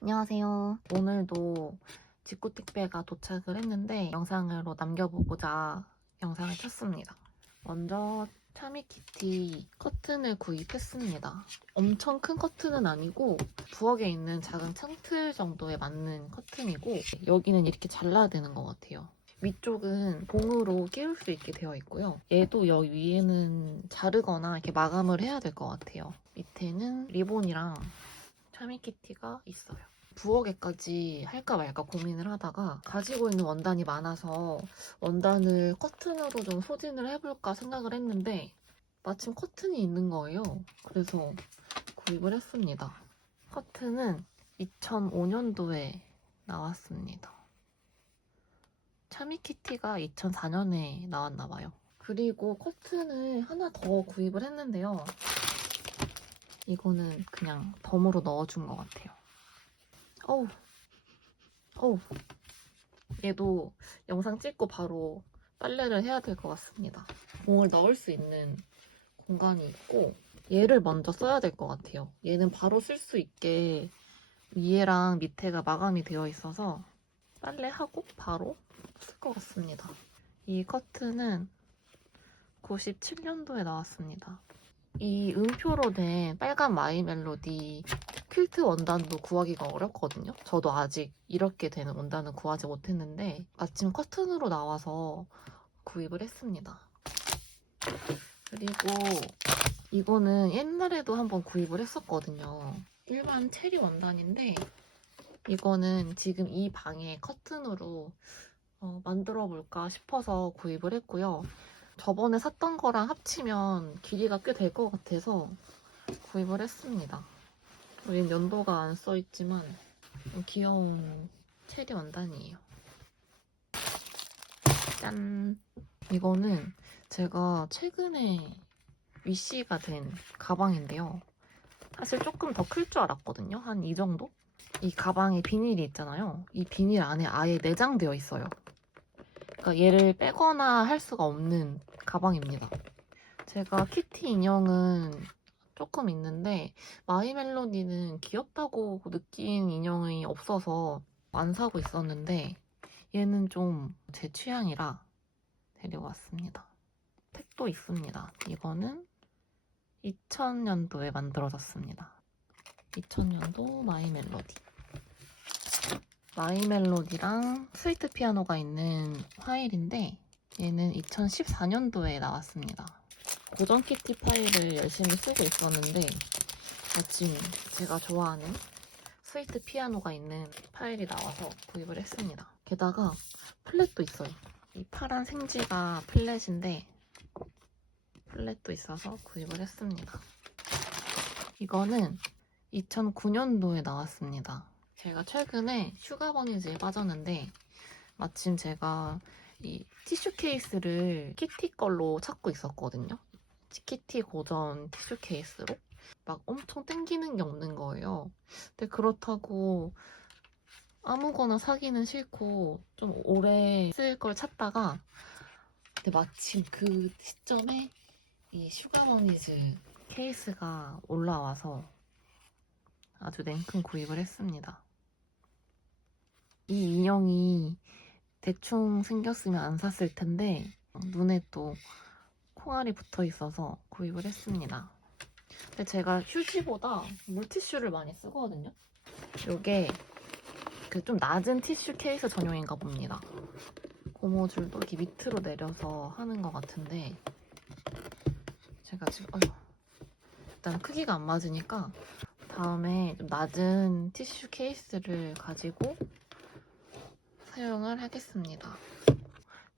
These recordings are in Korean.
안녕하세요. 오늘도 직구 택배가 도착을 했는데 영상으로 남겨보고자 영상을 켰습니다. 먼저 차미 키티 커튼을 구입했습니다. 엄청 큰 커튼은 아니고 부엌에 있는 작은 창틀 정도에 맞는 커튼이고 여기는 이렇게 잘라야 되는 것 같아요. 위쪽은 봉으로 끼울 수 있게 되어 있고요. 얘도 여기 위에는 자르거나 이렇게 마감을 해야 될 것 같아요. 밑에는 리본이랑 차미키티가 있어요. 부엌에까지 할까 말까 고민을 하다가 가지고 있는 원단이 많아서 원단을 커튼으로 좀 소진을 해볼까 생각을 했는데 마침 커튼이 있는 거예요. 그래서 구입을 했습니다. 커튼은 2005년도에 나왔습니다. 차미키티가 2004년에 나왔나 봐요. 그리고 커튼을 하나 더 구입을 했는데요. 이거는 그냥 덤으로 넣어준 것 같아요. 어우, 어우. 얘도 영상 찍고 바로 빨래를 해야 될 것 같습니다. 공을 넣을 수 있는 공간이 있고 얘를 먼저 써야 될 것 같아요. 얘는 바로 쓸 수 있게 위에랑 밑에가 마감이 되어 있어서 빨래하고 바로 쓸 것 같습니다. 이 커튼은 97년도에 나왔습니다. 이 음표로 된 빨간 마이 멜로디 퀼트 원단도 구하기가 어렵거든요. 저도 아직 이렇게 되는 원단은 구하지 못했는데 마침 커튼으로 나와서 구입을 했습니다. 그리고 이거는 옛날에도 한번 구입을 했었거든요. 일반 체리 원단인데 이거는 지금 이 방에 커튼으로 어, 만들어 볼까 싶어서 구입을 했고요. 저번에 샀던 거랑 합치면 길이가 꽤 될 것 같아서 구입을 했습니다. 여긴 연도가 안 써있지만 좀 귀여운 체리 원단이에요. 짠! 이거는 제가 최근에 위시가 된 가방인데요. 사실 조금 더 클 줄 알았거든요. 한 이 정도? 이 가방에 비닐이 있잖아요. 이 비닐 안에 아예 내장되어 있어요. 그러니까 얘를 빼거나 할 수가 없는 가방입니다. 제가 키티 인형은 조금 있는데 마이 멜로디는 귀엽다고 느낀 인형이 없어서 안 사고 있었는데 얘는 좀 제 취향이라 데려왔습니다. 택도 있습니다. 이거는 2000년도에 만들어졌습니다. 2000년도 마이 멜로디. 마이 멜로디랑 스위트 피아노가 있는 파일인데 얘는 2014년도에 나왔습니다. 고전 키티 파일을 열심히 쓰고 있었는데 마침 제가 좋아하는 스위트 피아노가 있는 파일이 나와서 구입을 했습니다. 게다가 플랫도 있어요. 이 파란 생지가 플랫인데 플랫도 있어서 구입을 했습니다. 이거는 2009년도에 나왔습니다. 제가 최근에 슈가버니즈에 빠졌는데 마침 제가 이 티슈 케이스를 키티 걸로 찾고 있었거든요. 키티 고전 티슈 케이스로 막 엄청 땡기는 게 없는 거예요. 근데 그렇다고 아무거나 사기는 싫고 좀 오래 쓸 걸 찾다가 근데 마침 그 시점에 이 슈가머니즈 케이스가 올라와서 아주 냉큼 구입을 했습니다. 이 인형이 대충 생겼으면 안 샀을 텐데 눈에 또 콩알이 붙어 있어서 구입을 했습니다. 근데 제가 휴지보다 물티슈를 많이 쓰거든요. 이게 그 좀 낮은 티슈 케이스 전용인가 봅니다. 고무줄도 이렇게 밑으로 내려서 하는 것 같은데 제가 지금 어휴, 일단 크기가 안 맞으니까 다음에 좀 낮은 티슈 케이스를 가지고 사용을 하겠습니다.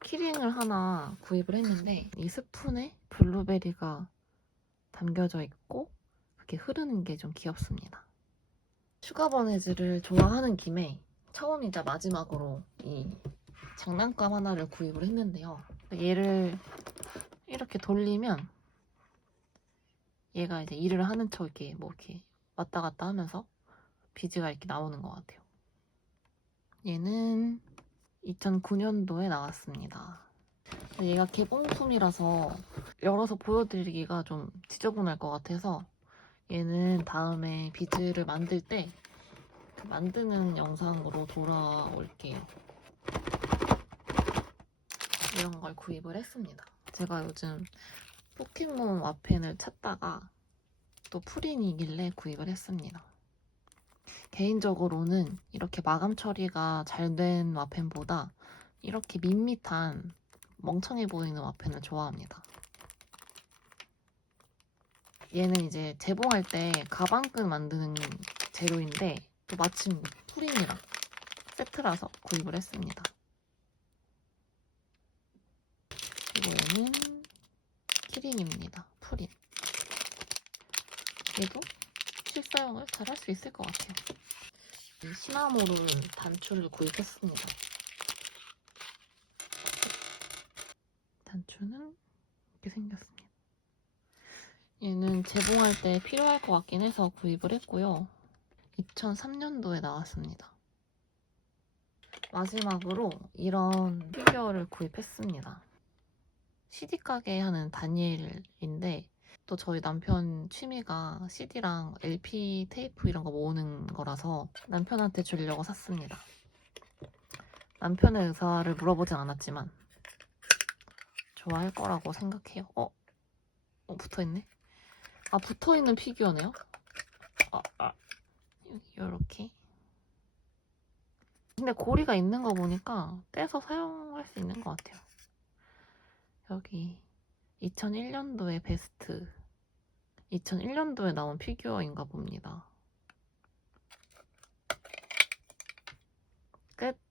키링을 하나 구입을 했는데 이 스푼에 블루베리가 담겨져 있고 그게 흐르는 게 좀 귀엽습니다. 슈가 버네즈를 좋아하는 김에 처음이자 마지막으로 이 장난감 하나를 구입을 했는데요. 얘를 이렇게 돌리면 얘가 이제 일을 하는 척 이렇게 뭐 이렇게 왔다 갔다 하면서 비즈가 이렇게 나오는 것 같아요. 얘는 2009년도에 나왔습니다. 얘가 개봉품이라서 열어서 보여드리기가 좀 지저분할 것 같아서 얘는 다음에 비즈를 만들 때그 만드는 영상으로 돌아올게요. 이런 걸 구입을 했습니다. 제가 요즘 포켓몬 와펜을 찾다가 또 프린이길래 구입을 했습니다. 개인적으로는 이렇게 마감 처리가 잘 된 와펜보다 이렇게 밋밋한 멍청해 보이는 와펜을 좋아합니다. 얘는 이제 재봉할 때 가방끈 만드는 재료인데 또 마침 프린이랑 세트라서 구입을 했습니다. 얘는 키링입니다. 프린. 얘도 실사용을 잘 할 수 있을 것 같아요. 이 시나모롤 단추를 구입했습니다. 단추는 이렇게 생겼습니다. 얘는 재봉할 때 필요할 것 같긴 해서 구입을 했고요. 2003년도에 나왔습니다. 마지막으로 이런 피규어를 구입했습니다. CD 가게 하는 다니엘인데 또 저희 남편 취미가 CD랑 LP 테이프 이런 거 모으는 거라서 남편한테 주려고 샀습니다. 남편의 의사를 물어보진 않았지만 좋아할 거라고 생각해요. 어? 어 붙어있네? 아 붙어있는 피규어네요? 아, 아. 요렇게 근데 고리가 있는 거 보니까 떼서 사용할 수 있는 것 같아요. 여기 2001년도에 베스트 2001년도에 나온 피규어인가 봅니다. 끝.